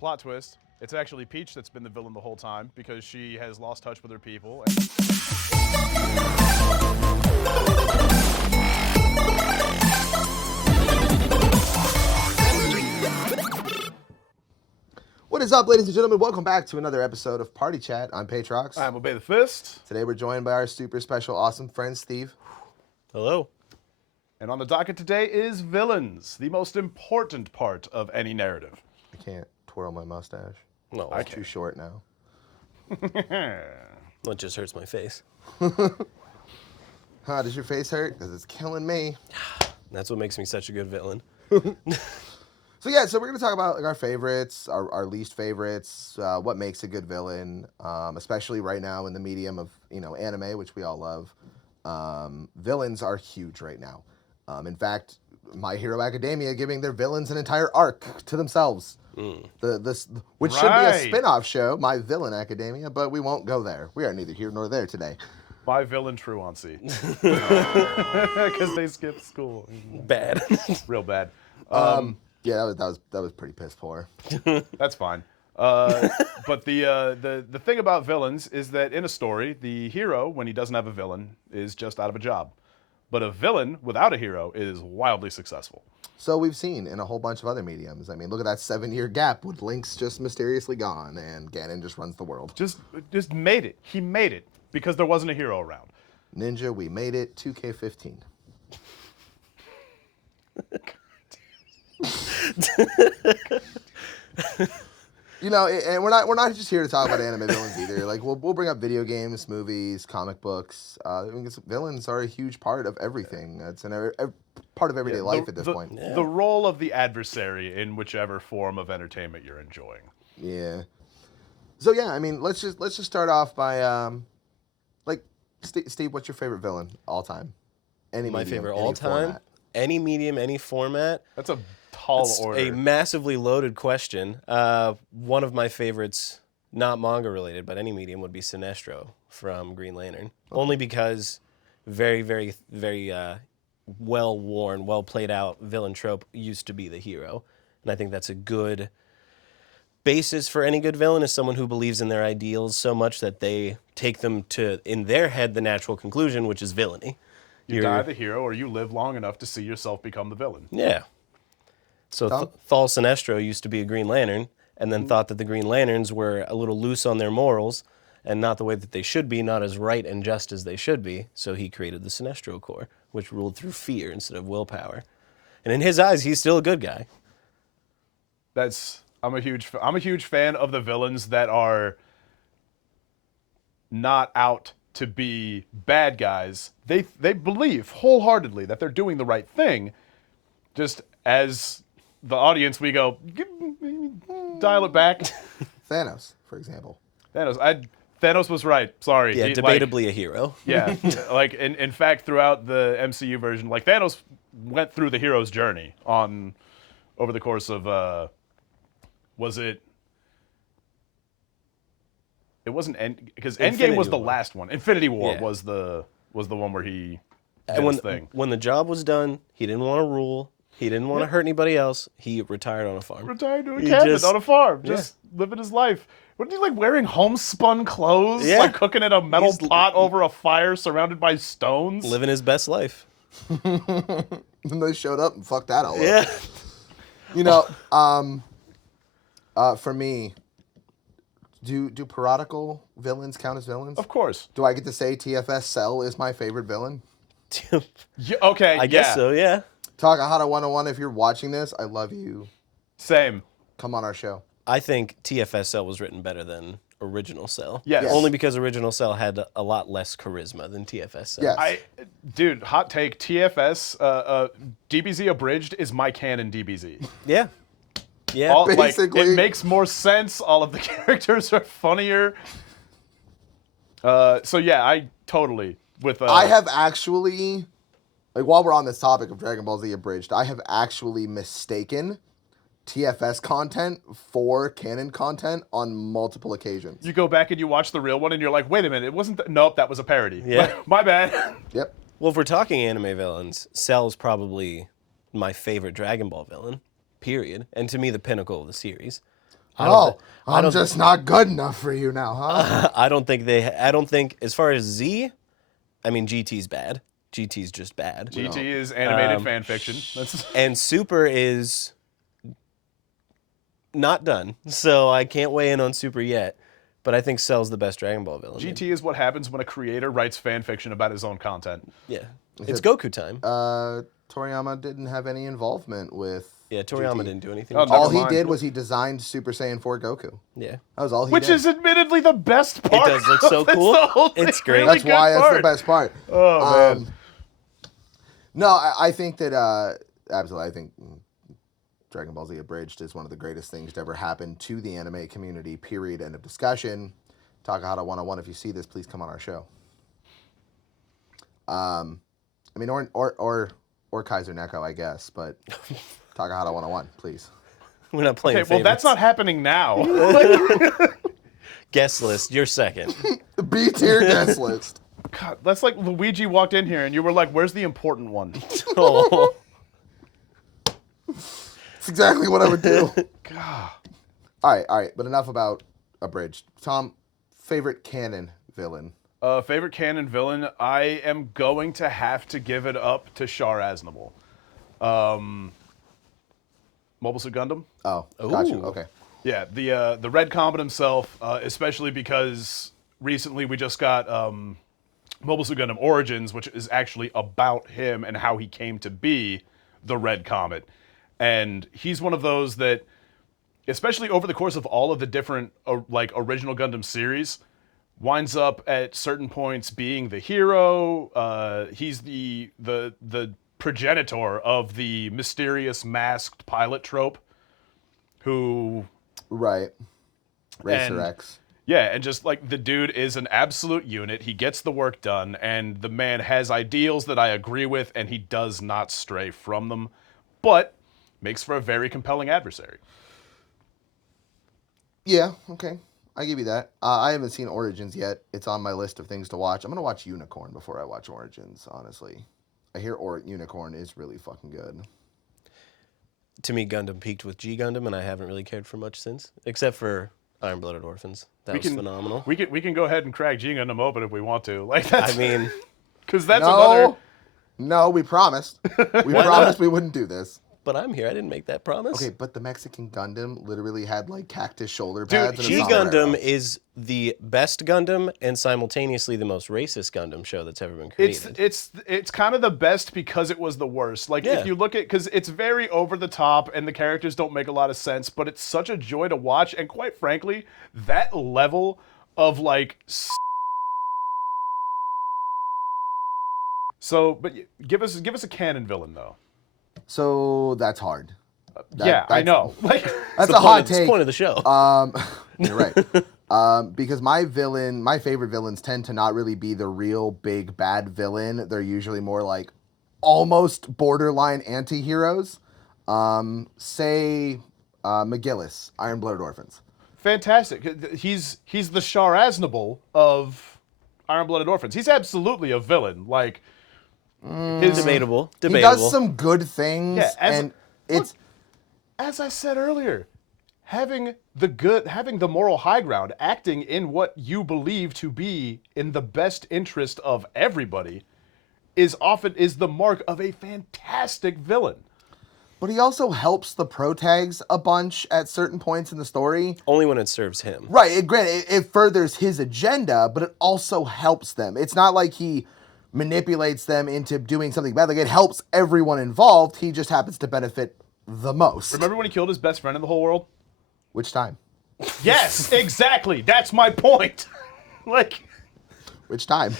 Plot twist. It's actually Peach that's been the villain the whole time because she has lost touch with her people. What is up, ladies and gentlemen? Welcome back to another episode of Party Chat. I'm Patrox. I'm Obey the Fist. Today we're joined by our super special, awesome friend, Steve. Hello. And on the docket today is villains, the most important part of any narrative. I can't twirl my mustache. No, It's too short now. It just hurts my face. Huh, does your face hurt? Because it's killing me. That's what makes me such a good villain. So we're going to talk about our favorites, our least favorites, what makes a good villain, especially right now in the medium of, anime, which we all love. Villains are huge right now. In fact, My Hero Academia giving their villains an entire arc to themselves. Which should be a spin-off show, My Villain Academia, but we won't go there. We are neither here nor there today. My villain truancy. Because they skipped school. Bad. Real bad. Yeah, that was pretty piss poor. That's fine. But the thing about villains is that in a story, the hero, when he doesn't have a villain, is just out of a job. But a villain without a hero is wildly successful. So we've seen in a whole bunch of other mediums. I mean, look at that 7-year gap with Link's just mysteriously gone and Ganon just runs the world. Just made it. He made it because there wasn't a hero around. Ninja, we made it. 2K15. And we're not just here to talk about anime villains either. Like we'll bring up video games, movies, comic books. Villains are a huge part of everything. That's part of everyday life at this point. Yeah. The role of the adversary in whichever form of entertainment you're enjoying. Yeah. So I mean, let's just start off by Steve, what's your favorite villain all time? My favorite all time? Any medium, any format. That's a tall order. A massively loaded question. One of my favorites, not manga related, but any medium, would be Sinestro from Green Lantern. Okay. Only because very, very, very well-worn, well-played out villain trope used to be the hero. And I think that's a good basis for any good villain, is someone who believes in their ideals so much that they take them to, in their head, the natural conclusion, which is villainy. You die the hero, or you live long enough to see yourself become the villain. Yeah. So Thal Sinestro used to be a Green Lantern, and then thought that the Green Lanterns were a little loose on their morals, and not the way that they should be, not as right and just as they should be. So he created the Sinestro Corps, which ruled through fear instead of willpower. And in his eyes, he's still a good guy. I'm a huge fan of the villains that are not out to be bad guys. They believe wholeheartedly that they're doing the right thing. Just as the audience, we go, dial it back. Thanos, for example. Thanos was right. Sorry. Yeah, debatably a hero. Yeah. In fact, throughout the MCU version, Thanos went through the hero's journey over the course of was it? It wasn't because Endgame was the last one. Infinity War was the one where he did his thing. When the job was done, he didn't want to rule. He didn't want to hurt anybody else. He retired on a farm. Retired to a cabin on a farm, just living his life. Wasn't he wearing homespun clothes? Yeah. Cooking in a metal pot over a fire surrounded by stones? Living his best life. And they showed up and fucked that all up. For me, do parodical villains count as villains? Of course. Do I get to say TFS Cell is my favorite villain? Okay, I guess so, yeah. Takahata 101, if you're watching this, I love you. Same. Come on our show. I think TFS Cell was written better than Original Cell. Yes. Only because Original Cell had a lot less charisma than TFS Cell. Yes. Dude, hot take, TFS, DBZ Abridged is my canon DBZ. Yeah. Yeah. Basically. It makes more sense. All of the characters are funnier. I totally I have actually, while we're on this topic of Dragon Ball Z Abridged, I have actually mistaken TFS content for canon content on multiple occasions. You go back and you watch the real one and you're like, wait a minute, it wasn't nope, that was a parody. Yeah. My bad. Yep. Well, if we're talking anime villains, Cell's probably my favorite Dragon Ball villain, period. And to me, the pinnacle of the series. Oh, I I'm don't- just not good enough for you now, huh? I don't think as far as Z, I mean GT's bad. GT's just bad. GT is animated fan fiction. That's And Super is not done. So I can't weigh in on Super yet. But I think Cell's the best Dragon Ball villain. GT is what happens when a creator writes fan fiction about his own content. Yeah. It's Goku time. Toriyama didn't have any involvement with. Yeah, Toriyama GT. didn't do anything. Oh, with never All he mind. did was he designed Super Saiyan 4 Goku. Yeah. That was all he Which did. is admittedly the best part. does look so That's cool. the whole It's thing. great. Really That's why good that's the part. best part. Oh, man. No, I think that absolutely. I think Dragon Ball Z Abridged is one of the greatest things to ever happen to the anime community. Period. End of discussion. Takahata 101. If you see this, please come on our show. I mean, or Kaiser Neko, I guess, but Takahata 101, please. We're not playing Okay, well, that's favorites. not happening now. Guest list, you're second. B tier guest list. God, that's like Luigi walked in here and you were like, where's the important one? Oh. It's exactly what I would do. God. All right, but enough about Abridged. Tom, favorite canon villain? Favorite canon villain? I am going to have to give it up to Char Aznable. Mobile Suit Gundam? Oh, got you. Ooh. Okay. Yeah, the Red Comet himself, especially because recently we just got Mobile Suit Gundam Origins, which is actually about him and how he came to be the Red Comet. And he's one of those that, especially over the course of all of the different like original Gundam series, winds up at certain points being the hero. He's the progenitor of the mysterious masked pilot trope, who Right. Racer And- X. yeah, and just like the dude is an absolute unit. He gets the work done, and the man has ideals that I agree with, and he does not stray from them, but makes for a very compelling adversary. Yeah, okay. I give you that. I haven't seen Origins yet. It's on my list of things to watch. I'm going to watch Unicorn before I watch Origins, honestly. I hear Unicorn is really fucking good. To me, Gundam peaked with G Gundam, and I haven't really cared for much since, except for Iron Blooded Orphans. That was phenomenal. We can go ahead and crack G Gundam open if we want to. Like that's I mean, because that's another. No, we promised. We promised we wouldn't do this. but I'm here. I didn't make that promise. Okay, but the Mexican Gundam literally had like cactus shoulder Dude, pads and a G sombrero. Gundam is the best Gundam and simultaneously the most racist Gundam show that's ever been created. It's kind of the best because it was the worst. Like Yeah. if you look at because it's very over the top and the characters don't make a lot of sense, but it's such a joy to watch. And quite frankly, that level of like. So, but give us a canon villain though. So that's hard. Yeah, I that's- know. Like That's the a hot It's the take. point of the show. You're right. Because my favorite villains tend to not really be the real big bad villain. They're usually more like almost borderline anti-heroes. Say McGillis, Iron Blooded Orphans. fantastic. He's the Char Aznable of Iron Blooded Orphans. He's absolutely a villain. Like his Debatable. He Debatable. does some good things, Yeah, and it's as I said earlier, having the moral high ground, acting in what you believe to be in the best interest of everybody, is the mark of a fantastic villain. but he also helps the protags a bunch at certain points in the story. Only when it serves him. Right, granted, it furthers his agenda, but it also helps them. It's not like he manipulates them into doing something bad. Like, it helps everyone involved. He just happens to benefit the most. Remember when he killed his best friend in the whole world? Which time? Yes, exactly. That's my point. Like Which time?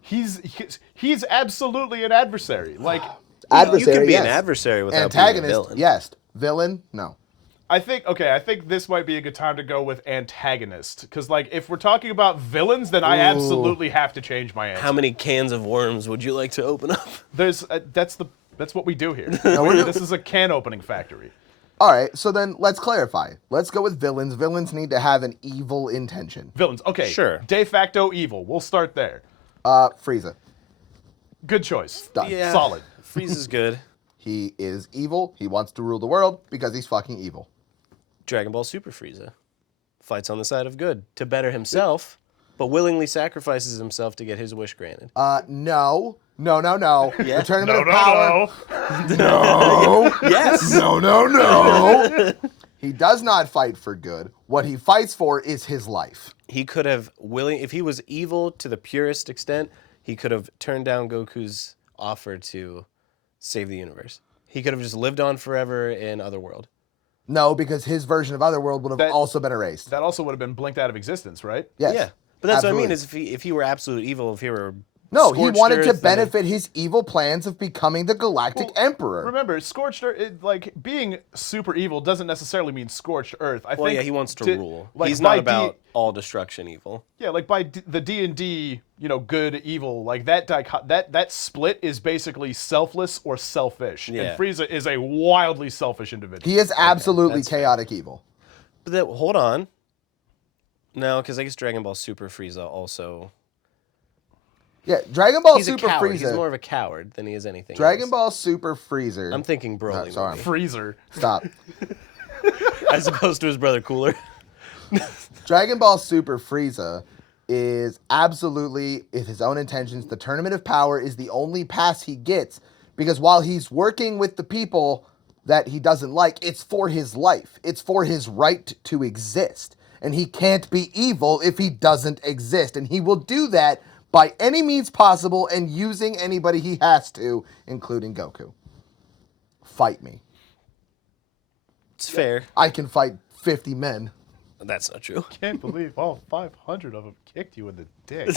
he's absolutely an adversary. Like You can be yes. an adversary without being a Antagonist, villain. yes. Villain, no. I think this might be a good time to go with antagonist because like if we're talking about villains, then I absolutely have to change my answer. How many cans of worms would you like to open up? There's that's what we do here. This is a can opening factory. All right, so then let's clarify. Let's go with villains. Villains need to have an evil intention. Villains, okay, Sure. De facto evil. We'll start there. Frieza. Good choice. Done. Yeah. Solid. Freeze is good. He is evil. He wants to rule the world because he's fucking evil. Dragon Ball Super Frieza fights on the side of good to better himself, but willingly sacrifices himself to get his wish granted. No. Yeah. The tournament No, of no, power. no. No. Yes. No. He does not fight for good. What he fights for is his life. He could have if he was evil to the purest extent, he could have turned down Goku's offer to save the universe. He could have just lived on forever in Otherworld. No, because his version of Otherworld would have also been erased. That also would have been blinked out of existence, right? Yes. Yeah. But that's absolutely. what I mean is if he were absolute evil, if he were No, he scorched wanted to earth, benefit his evil plans of becoming the Galactic Emperor. Remember, Scorched Earth, like being super evil doesn't necessarily mean Scorched Earth. I think he wants to rule. Like, He's not about all destruction evil. Yeah, like by the D&D, good, evil, like that split is basically selfless or selfish. Yeah. And Frieza is a wildly selfish individual. He is absolutely that's fair. chaotic evil. But then, hold on. No, because I guess Dragon Ball Super Frieza also... Yeah, Dragon Ball He's Super a coward. Frieza. He's more of a coward than he is anything Dragon else. Ball Super Freezer. I'm thinking Broly sorry. movie, Freezer. Stop. as opposed to his brother Cooler. Dragon Ball Super Frieza is absolutely, with his own intentions, the Tournament of Power is the only pass he gets, because while he's working with the people that he doesn't like, it's for his life. It's for his right to exist. And he can't be evil if he doesn't exist. And he will do that by any means possible and using anybody he has to, including Goku. Fight me. It's fair. I can fight 50 men. That's not true. Can't believe all 500 of them kicked you in the dick.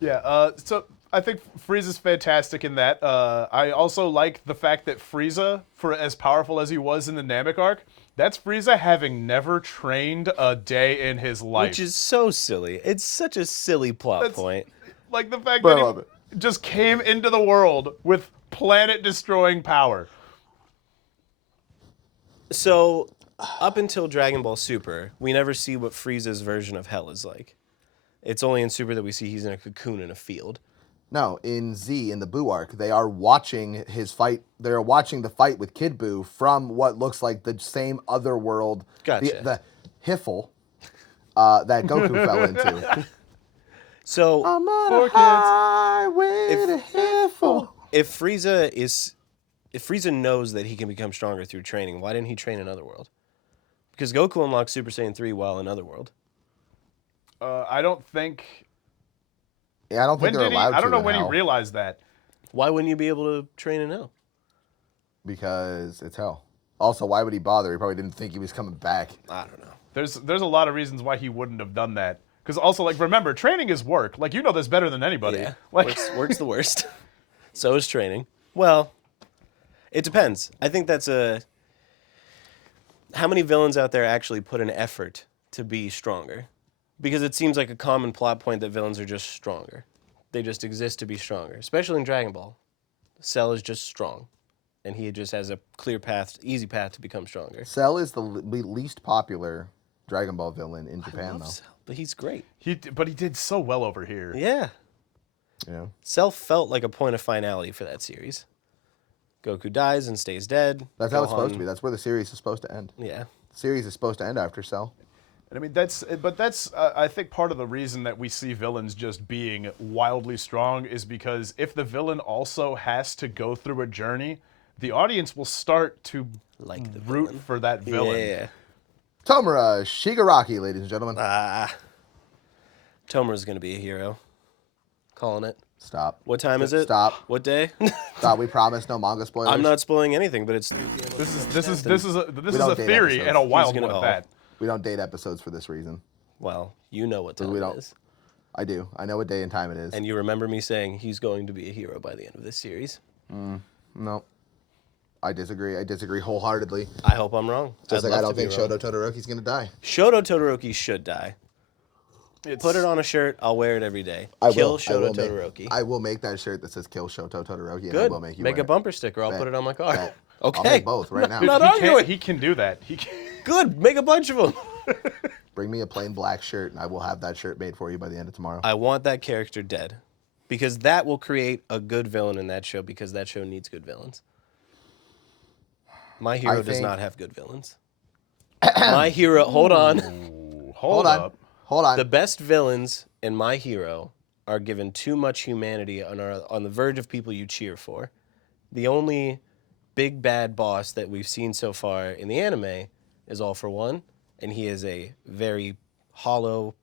Yeah, so I think Frieza's fantastic in that. I also like the fact that Frieza, for as powerful as he was in the Namek arc, that's Frieza having never trained a day in his life. Which is so silly. It's such a silly plot point. Like the fact I that love it. he just came into the world with planet-destroying power. So, up until Dragon Ball Super, we never see what Frieza's version of hell is like. It's only in Super that we see he's in a cocoon in a field. No, in Z, in the Buu arc, they are watching his fight. They're watching the fight with Kid Buu from what looks like the same other world. Gotcha. The Hiffle that Goku fell into. So, I'm on For a kids. highway to Hiffle. if Frieza knows that he can become stronger through training, why didn't he train in Otherworld? Because Goku unlocked Super Saiyan 3 while in Otherworld. I don't think... Yeah, I don't think they're allowed to. I don't know in when hell, he realized that. Why wouldn't you be able to train in hell? because it's hell. Also, why would he bother? He probably didn't think he was coming back. I don't know. There's a lot of reasons why he wouldn't have done that. Because also, like, remember, training is work. Like, you know this better than anybody. Yeah, Like, work's the worst. So is training. Well, it depends. I think that's how many villains out there actually put an effort to be stronger? Because it seems like a common plot point that villains are just stronger. They just exist to be stronger, especially in Dragon Ball. Cell is just strong, and he just has a clear path, easy path to become stronger. Cell is the least popular Dragon Ball villain in Japan, though. Cell, but he's great. but he did so well over here. Yeah. You know? Cell felt like a point of finality for that series. Goku dies and stays dead. That's how it's supposed to Gohan- be. That's where the series is supposed to end. Yeah. The series is supposed to end after Cell. And I mean, that's I think part of the reason that we see villains just being wildly strong is because if the villain also has to go through a journey, the audience will start to Like the root villain. for that villain. Yeah. Tomura Shigaraki, ladies and gentlemen. Tomura's going to be a hero. Calling it. Stop. What time is it? Stop. What day? Stop. We promise no manga spoilers. I'm not spoiling anything, but it's This is a don't date theory episodes. and a wild gonna- one at oh. that. We don't date episodes for this reason. well, you know what time We it don't. is. I do. I know what day and time it is. And you remember me saying he's going to be a hero by the end of this series. No. I disagree. I disagree wholeheartedly. I hope I'm wrong. Just I'd like I love don't to be think wrong. Shoto Todoroki's going to die. Shoto Todoroki should die. Put it on a shirt. I'll wear it every day. Kill Shoto Todoroki. I will make that shirt that says "Kill Shoto Todoroki," and I Good. will make you Make wear a bumper sticker. I'll Bet. put it on my car. Bet. Okay. I'll make both right now. Not He arguing. he can do that. He can. Good. Make a bunch of them. Bring me a plain black shirt, and I will have that shirt made for you by the end of tomorrow. I want that character dead. Because that will create a good villain in that show because that show needs good villains. My Hero I does think- not have good villains. My Hero, hold on. Ooh, Hold hold on. up. Hold on. The best villains in My Hero are given too much humanity and are on the verge of people you cheer for. The only big bad boss that we've seen so far in the anime is All For One, and he is a very hollow,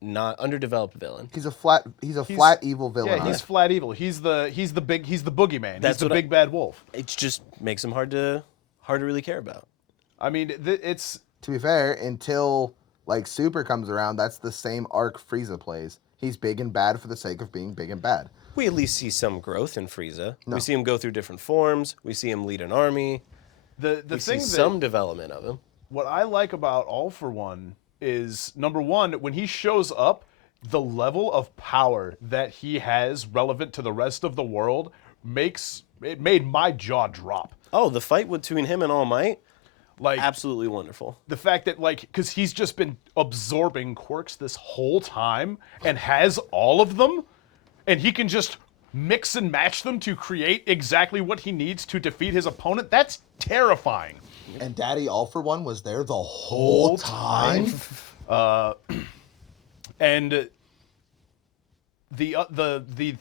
not underdeveloped villain. He's a flat evil villain. Yeah, he's flat evil. He's the boogeyman. That's He's the what big bad wolf. It just makes him hard to really care about. I mean, it's To be fair, until like Super comes around, that's the same arc Frieza plays. He's big and bad for the sake of being big and bad. We at least see some growth in Frieza. No. We see him go through different forms. We see him lead an army. the We see thing that some development of him. what I like about All For One is number one, when he shows up, the level of power that he has relevant to the rest of the world made my jaw drop. Oh, the fight between him and All Might, Like absolutely wonderful. the fact that because he's just been absorbing quirks this whole time and has all of them, and he can just mix and match them to create exactly what he needs to defeat his opponent. That's terrifying. And Daddy All For One was there the whole time. And the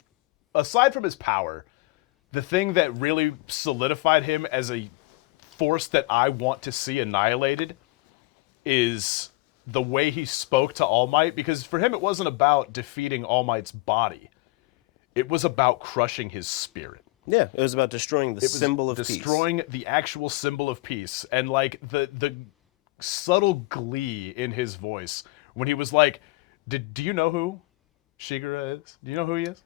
aside from his power, the thing that really solidified him as a force that I want to see annihilated is the way he spoke to All Might, because for him it wasn't about defeating All Might's body. It was about crushing his spirit. Yeah, it was about destroying the symbol of peace. Destroying the actual symbol of peace. And like the subtle glee in his voice when he was like, do you know who Shigura is? Do you know who he is?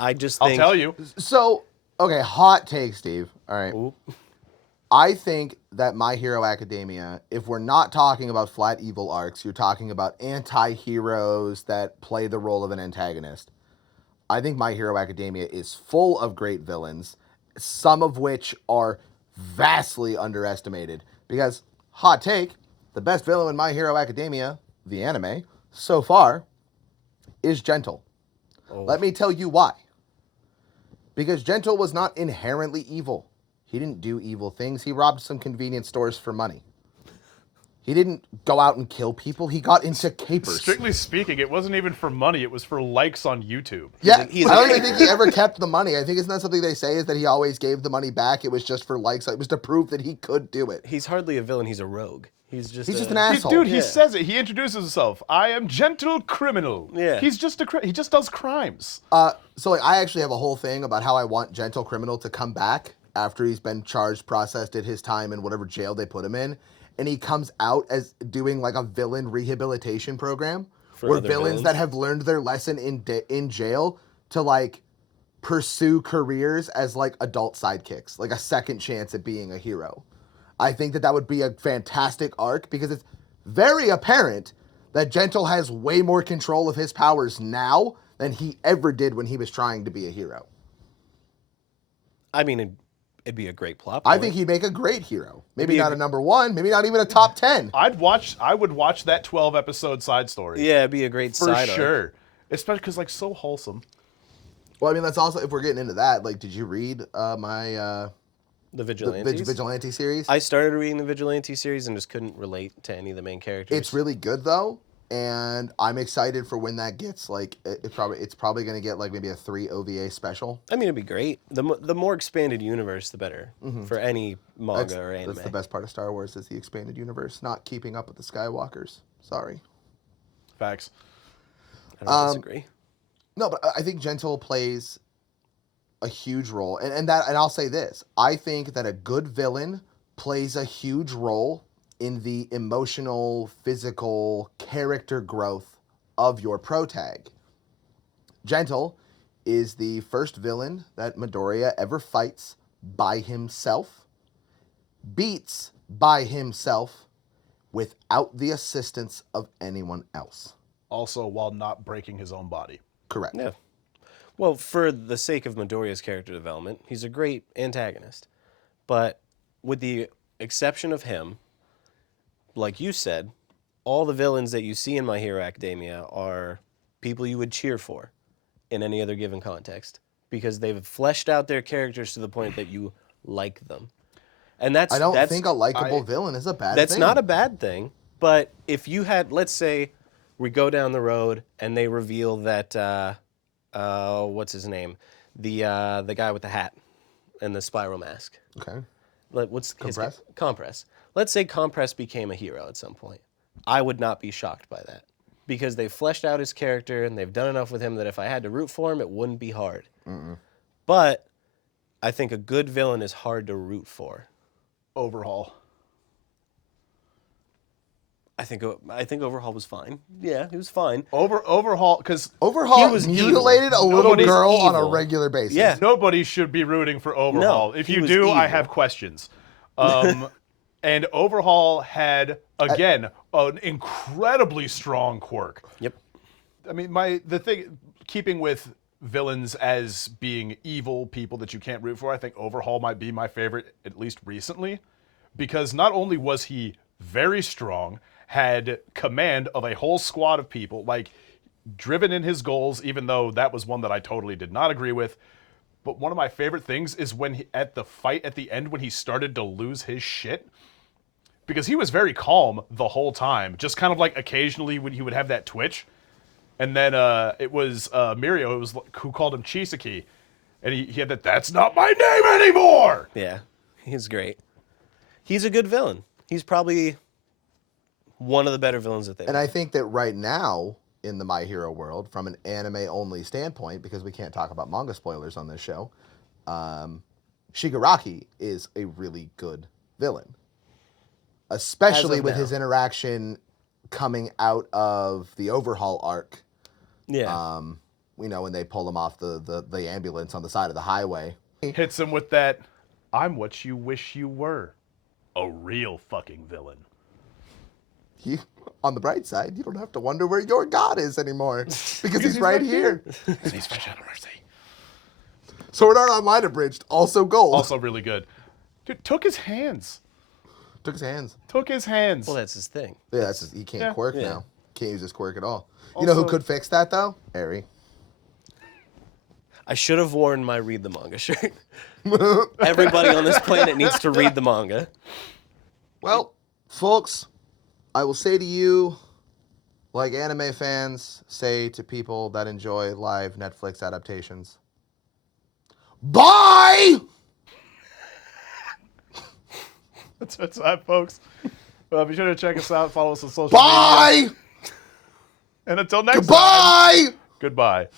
I just I'll think tell you. So, okay, hot take, Steve. All right. Ooh. I think that My Hero Academia, if we're not talking about flat evil arcs, you're talking about anti-heroes that play the role of an antagonist. I think My Hero Academia is full of great villains, some of which are vastly underestimated. Because, hot take, the best villain in My Hero Academia, the anime, so far, is Gentle. Let me tell you why. Because Gentle was not inherently evil. He didn't do evil things. He robbed some convenience stores for money. He didn't go out and kill people. He got into capers. Strictly speaking, it wasn't even for money. It was for likes on YouTube. Yeah, he's I don't even think he ever kept the money. I think it's not something they say is that he always gave the money back. It was just for likes. It was to prove that he could do it. he's hardly a villain. He's a rogue. He's just an asshole. Dude, he Yeah. says it. He introduces himself. I am gentle criminal. Yeah. He's just he just does crimes. So like, I actually have a whole thing about how I want Gentle Criminal to come back after he's been charged, processed, did his time in whatever jail they put him in, and he comes out as doing like a villain rehabilitation program For where other villains that have learned their lesson in jail to like pursue careers as like adult sidekicks, like a second chance at being a hero. I think that would be a fantastic arc because it's very apparent that Gentle has way more control of his powers now than he ever did when he was trying to be a hero. I mean, it'd be a great plot I point. think he'd make a great hero. Maybe Maybe not a number one, maybe not even a top 10. I would watch that 12-episode side story. Yeah, it'd be a great for side arc. sure. Especially because like so wholesome. Well, I mean, that's also, if we're getting into that, like, did you read The the Vigilantes. Vigilante series? I started reading the Vigilante series and just couldn't relate to any of the main characters. It's really good though, and I'm excited for when that gets like it's probably going to get like maybe a 3 OVA special. I mean, it'd be great. The more expanded universe, the better for any manga or anime. That's the best part of Star Wars is the expanded universe, not keeping up with the Skywalkers. Sorry. Facts. I don't disagree. No, but I think Gentle plays a huge role, and I'll say this: I think that a good villain plays a huge role in the emotional, physical character growth of your protag. Gentle is the first villain that Midoriya ever fights by himself, beats by himself, without the assistance of anyone else. Also, while not breaking his own body. Correct. Yeah. Well, for the sake of Midoriya's character development, he's a great antagonist. But with the exception of him, like you said, all the villains that you see in My Hero Academia are people you would cheer for in any other given context because they've fleshed out their characters to the point that you like them. And that's I don't that's, think a likable villain is a bad That's thing. not a bad thing, but if you had, let's say, we go down the road and they reveal that, what's his name, the guy with the hat and the spiral mask. Okay. What's Compress? Compress. Let's say Compress became a hero at some point. I would not be shocked by that because they've fleshed out his character and they've done enough with him that if I had to root for him, it wouldn't be hard. But I think a good villain is hard to root for. Overhaul. I think Overhaul was fine. Yeah, he was fine. Overhaul, because Overhaul He was mutilated a little Nobody's girl on a evil. regular basis. Yeah. nobody should be rooting for Overhaul. No, If he you was do, I evil. have questions. And Overhaul had, again, an incredibly strong quirk. Yep. I mean, the thing, keeping with villains as being evil people that you can't root for, I think Overhaul might be my favorite, at least recently, because not only was he very strong, had command of a whole squad of people, like driven in his goals, even though that was one that I totally did not agree with. But one of my favorite things is when at the fight at the end, when he started to lose his shit, because he was very calm the whole time, just kind of like occasionally when he would have that twitch. And then it was Mirio who called him Chisaki. And he had that's not my name anymore! Yeah, he's great. He's a good villain. He's probably one of the better villains that they And I think that right now, in the My Hero world, from an anime-only standpoint, because we can't talk about manga spoilers on this show, Shigaraki is a really good villain. Especially As of with now. his interaction coming out of the Overhaul arc. Yeah. When they pull him off the ambulance on the side of the highway. Hits him with that, I'm what you wish you were. A real fucking villain. On the bright side, you don't have to wonder where your god is anymore. Because he's right here. He's fresh out of mercy. Sword Art Online Abridged, also gold. Also really good. Dude, took his hands. Took his hands. Took his hands. Well, that's his thing. Yeah, he can't quirk Yeah. now. Can't use his quirk at all. You know who Also- could fix that though? Eri. I should have worn my read the manga shirt. Everybody on this planet needs to read the manga. Well, folks, I will say to you, like anime fans say to people that enjoy live Netflix adaptations, bye! That's what's up, folks. Be sure to check us out. Follow us on social media. Bye! And until next time, Goodbye! goodbye.